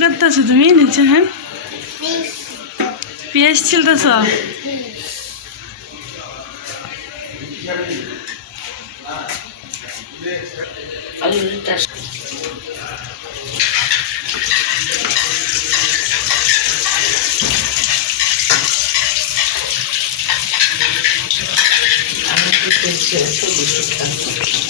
করতেছো তুমি নিচে হ্যাঁ পেঁয়াজ ছিলতেছ আলুটা আমি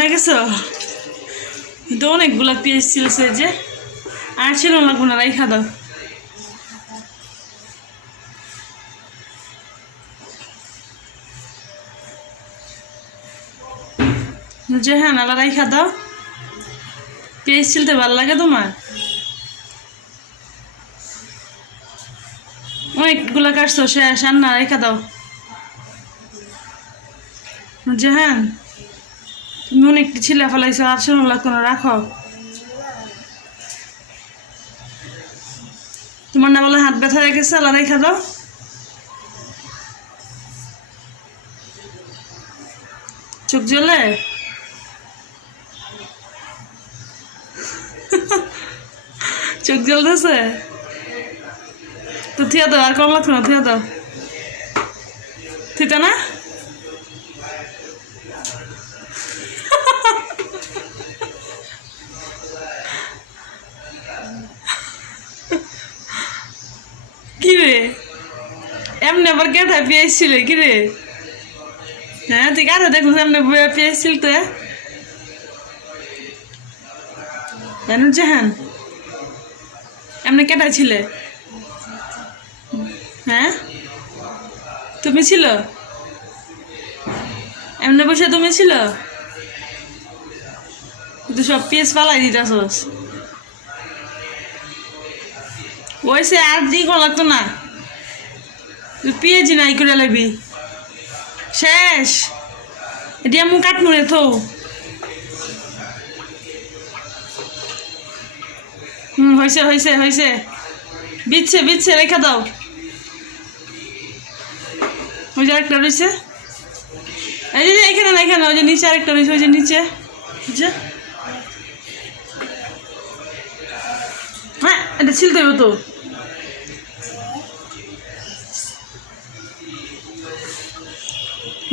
হয়ে গেছো? তো অনেকগুলো পেঁয়াজ ছিলছে যে, আর ছিল লাগবো না রাইখা দাও। যে হ্যাঁ নালা রাইখা দাও। পেঁয়াজ ছিলতে ভালো লাগে তোমার? অনেকগুলো কাটছো, শেষ, আর না রেখা দাও। জাহান তুমি অনেক ছিলে ফেলাইছো, আর শোনো লাগতো রাখো তোমার না বলে হাত ব্যথা রেখেছে আলাদা রেখা দাও। চোখ জ্বলে? চোখ জ্বলতেছে? তো থিয়া দাও, আর কম লাগতো না, থিয়া দাও। থিতা না? আবার কেটে পেয়েছিল কি রে? হ্যাঁ তুই কাছে দেখছিস এমনি পেয়েছিল তো জাহান। এমনি কেটা ছিলে? হ্যাঁ? তুমি ছিল? এমনি বসে তুমি ছিল? তুই সব পিস পালাই দিতেছস। ওইসে আর দি লাগতো না। পেয়েছি নাই করে লাগবি শেষ। এতিয়া মোক কাট মরে থৌ। হুম হয়েছে হয়েছে হয়েছে বিচ্ছে বিচ্ছে রেখে দাও। ওই যে আরেকটা রয়েছে এই যে এখানে না এখানে ওই যে নিচে আরেকটা রয়েছে ওই যে নিচে। যে। হ্যাঁ এটা ছিলতে হবে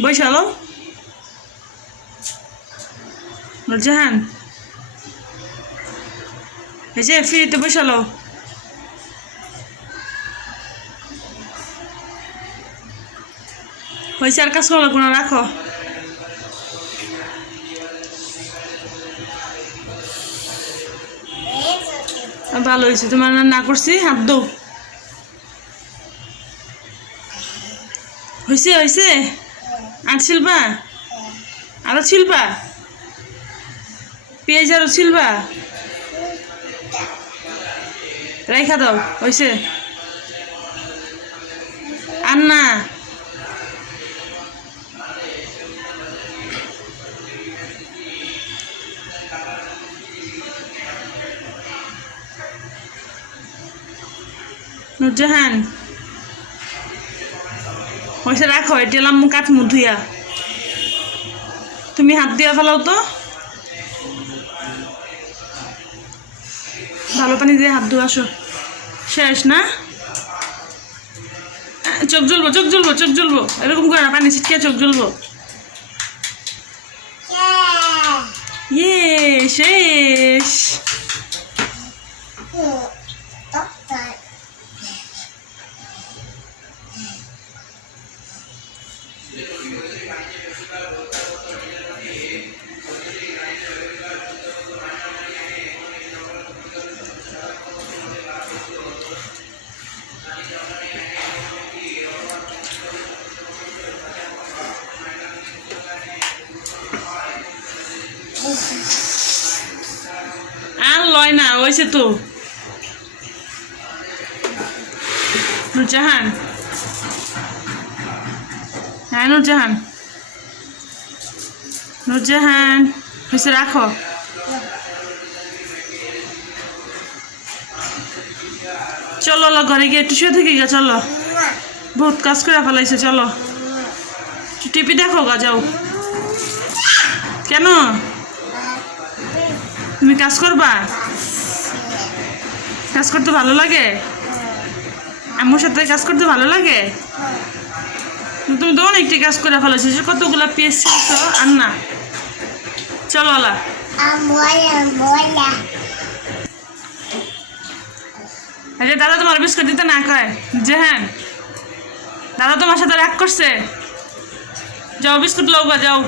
বৈশালো জাহান এই যে ফ্রিতে বৈশালো হয়েছে আর কাজ করো কোনো, রাখো। ভালো হয়েছে, তোমার না করছি, হাত দৌ হয়েছে হয়েছে আর ছিলবা আরও ছিলবা পেঁয়াজ আরও ছিলবা রেখা দাও হয়েছে আর না নুরজাহান? হয়েছে রাখো এটা এলাম কাঠ মুধুয়া তুমি হাত দিয়া ফেলাও তো। ভালো পানি দিয়ে হাত ধোয়া আসো। শেষ না? চোখ জ্বলবো চোখ জ্বলবো চোখ জ্বলবো। এরকম করে না পানি ছিটকে চোখ জ্বলবো। ইয়ে শেষ। হয়েছে তো। নুরজাহান। হ্যাঁ নুরজাহান। নুরজাহান হয়েছে রাখো। চলো ঘরে গিয়ে একটু শুয়ে থেকে গিয়ে চলো। বহুত কাজ করে ফেলাইছে, চলো। টিপি দেখো, গা, যাও। কেন? তুমি কাজ করবা? কাজ করতে ভালো লাগে? আম্মুর সাথে কাজ করতে ভালো লাগে? তুমি তো অনেকটি কাজ করে ফেলেছো যে কতগুলো পিস ছিল আর না চলো আলা। আরে দাদা তোমার বিস্কুট দিতে না কয়? যে হ্যাঁ দাদা তোমার সাথে রাগ করছে? যাও বিস্কুট লও গা যাও।